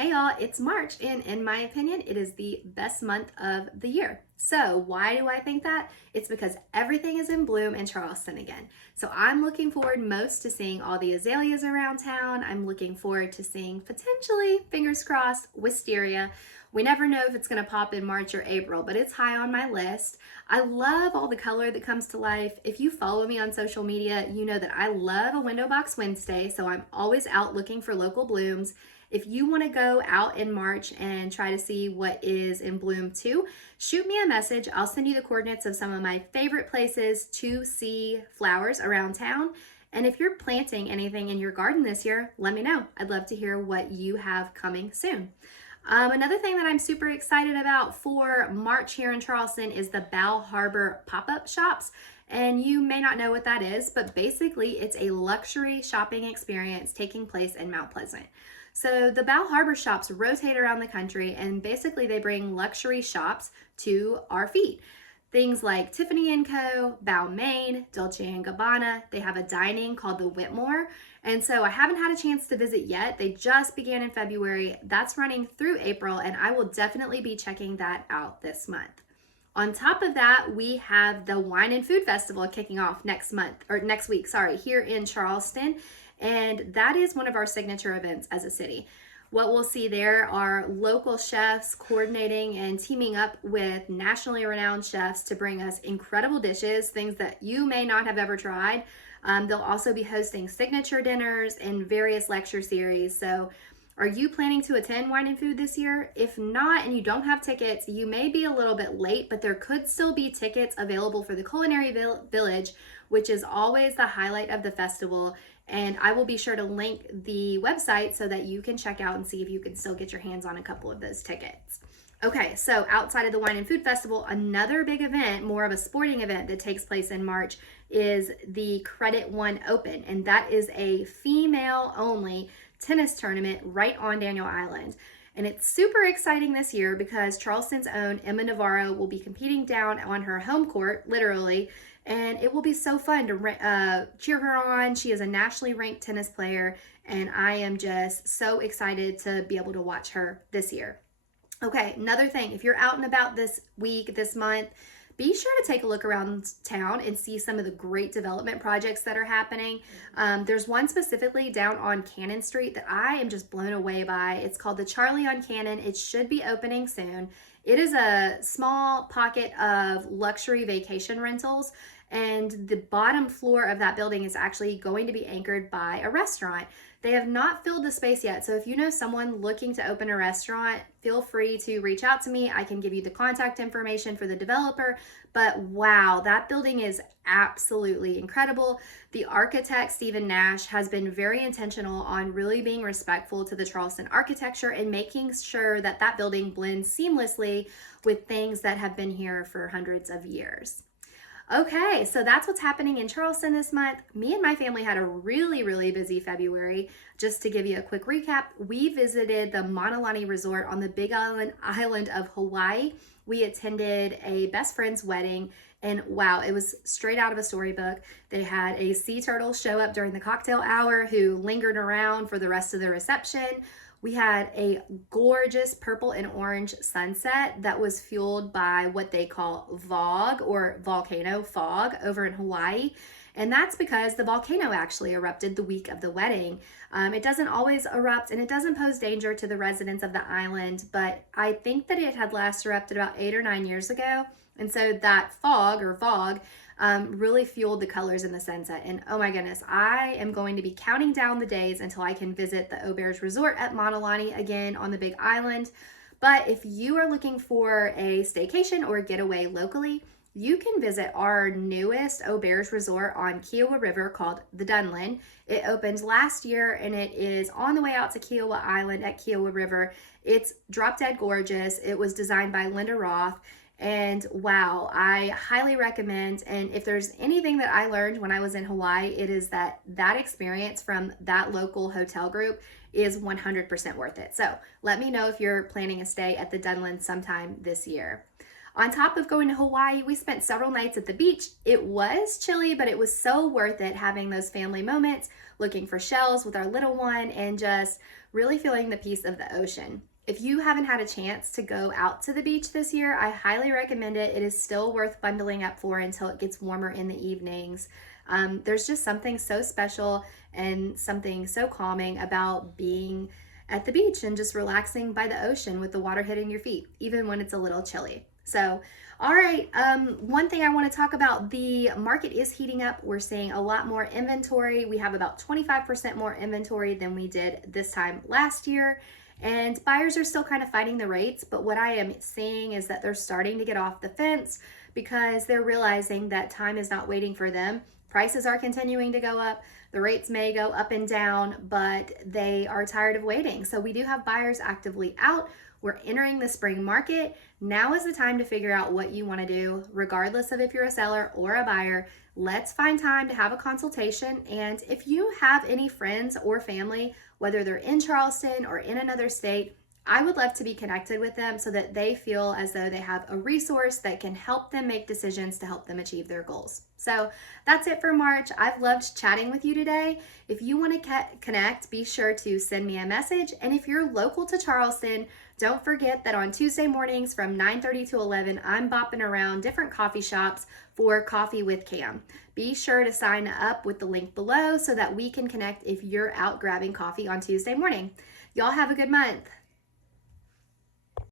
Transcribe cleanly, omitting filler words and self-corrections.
Hey y'all, it's March, and in my opinion, it is the best month of the year. So, why do I think that? It's because everything is in bloom in Charleston again. So, I'm looking forward most to seeing all the azaleas around town. I'm looking forward to seeing potentially, fingers crossed, wisteria. We never know if it's going to pop in March or April, but it's high on my list. I love all the color that comes to life. If you follow me on social media, you know that I love a window box Wednesday, so I'm always out looking for local blooms. If you want to go out in March and try to see what is in bloom too, shoot me a message. I'll send you the coordinates of some of my favorite places to see flowers around town. And if you're planting anything in your garden this year, let me know. I'd love to hear what you have coming soon. Another thing that I'm super excited about for March here in Charleston is the Bow Harbor pop-up shops. And you may not know what that is, but basically it's a luxury shopping experience taking place in Mount Pleasant. So the Bow Harbor shops rotate around the country, and basically they bring luxury shops to our feet. Things like Tiffany & Co., Bow Main, Dolce & Gabbana. They have a dining called the Whitmore. And so I haven't had a chance to visit yet. They just began in February. That's running through April, and I will definitely be checking that out this month. On top of that, we have the Wine and Food Festival kicking off next week, here in Charleston. And that is one of our signature events as a city. What we'll see there are local chefs coordinating and teaming up with nationally renowned chefs to bring us incredible dishes, things that you may not have ever tried. They'll also be hosting signature dinners and various lecture series. So are you planning to attend Wine and Food this year? If not, and you don't have tickets, you may be a little bit late, but there could still be tickets available for the Culinary Village, which is always the highlight of the festival. And I will be sure to link the website so that you can check out and see if you can still get your hands on a couple of those tickets. Okay, so outside of the Wine and Food Festival, another big event, more of a sporting event that takes place in March, is the Credit One Open. And that is a female-only tennis tournament right on Daniel Island. And it's super exciting this year because Charleston's own Emma Navarro will be competing down on her home court, literally, and it will be so fun to cheer her on. She is a nationally ranked tennis player, and I am just so excited to be able to watch her this year. Okay, another thing, if you're out and about this week, this month, be sure to take a look around town and see some of the great development projects that are happening. There's one specifically down on Cannon Street that I am just blown away by. It's called the Charlie on Cannon. It should be opening soon. It is a small pocket of luxury vacation rentals, and the bottom floor of that building is actually going to be anchored by a restaurant. They have not filled the space yet, so if you know someone looking to open a restaurant, feel free to reach out to me. I can give you the contact information for the developer, but wow, that building is absolutely incredible. The architect, Stephen Nash, has been very intentional on really being respectful to the Charleston architecture and making sure that that building blends seamlessly with things that have been here for hundreds of years. Okay, so that's what's happening in Charleston this month. Me and my family had a really busy February. Just to give you a quick recap, we visited the Monalani Resort on the Big Island of Hawaii. We attended a best friend's wedding, and wow, it was straight out of a storybook. They had a sea turtle show up during the cocktail hour who lingered around for the rest of the reception. We had a gorgeous purple and orange sunset that was fueled by what they call VOG, or volcano fog, over in Hawaii. And that's because the volcano actually erupted the week of the wedding. It doesn't always erupt, and it doesn't pose danger to the residents of the island, but I think that it had last erupted about 8 or 9 years ago. And so that fog, or VOG, really fueled the colors in the sunset. And oh my goodness, I am going to be counting down the days until I can visit the Auberge Resort at Monalani again on the Big Island. But if you are looking for a staycation or a getaway locally, you can visit our newest Auberge Resort on Kiowa River called the Dunlin. It opened last year, and it is on the way out to Kiowa Island at Kiowa River. It's drop dead gorgeous. It was designed by Linda Roth. And wow, I highly recommend. And if there's anything that I learned when I was in Hawaii, it is that experience from that local hotel group is 100% worth it. So let me know if you're planning a stay at the Dunlin sometime this year. On top of going to Hawaii, we spent several nights at the beach. It was chilly, but it was so worth it having those family moments, looking for shells with our little one, and just really feeling the peace of the ocean. If you haven't had a chance to go out to the beach this year, I highly recommend it. It is still worth bundling up for until it gets warmer in the evenings. There's just something so special and something so calming about being at the beach and just relaxing by the ocean with the water hitting your feet, even when it's a little chilly. So, all right, one thing I want to talk about, the market is heating up. We're seeing a lot more inventory. We have about 25% more inventory than we did this time last year. And buyers are still kind of fighting the rates, but what I am seeing is that they're starting to get off the fence because they're realizing that time is not waiting for them. Prices are continuing to go up. The rates may go up and down, but they are tired of waiting. So we do have buyers actively out. We're entering the spring market. Now is the time to figure out what you want to do, regardless of if you're a seller or a buyer. Let's find time to have a consultation. And if you have any friends or family, whether they're in Charleston or in another state, I would love to be connected with them so that they feel as though they have a resource that can help them make decisions to help them achieve their goals. So that's it for March. I've loved chatting with you today. If you want to connect, be sure to send me a message. And if you're local to Charleston, don't forget that on Tuesday mornings from 9:30 to 11, I'm bopping around different coffee shops for Coffee with Cam. Be sure to sign up with the link below so that we can connect if you're out grabbing coffee on Tuesday morning. Y'all have a good month.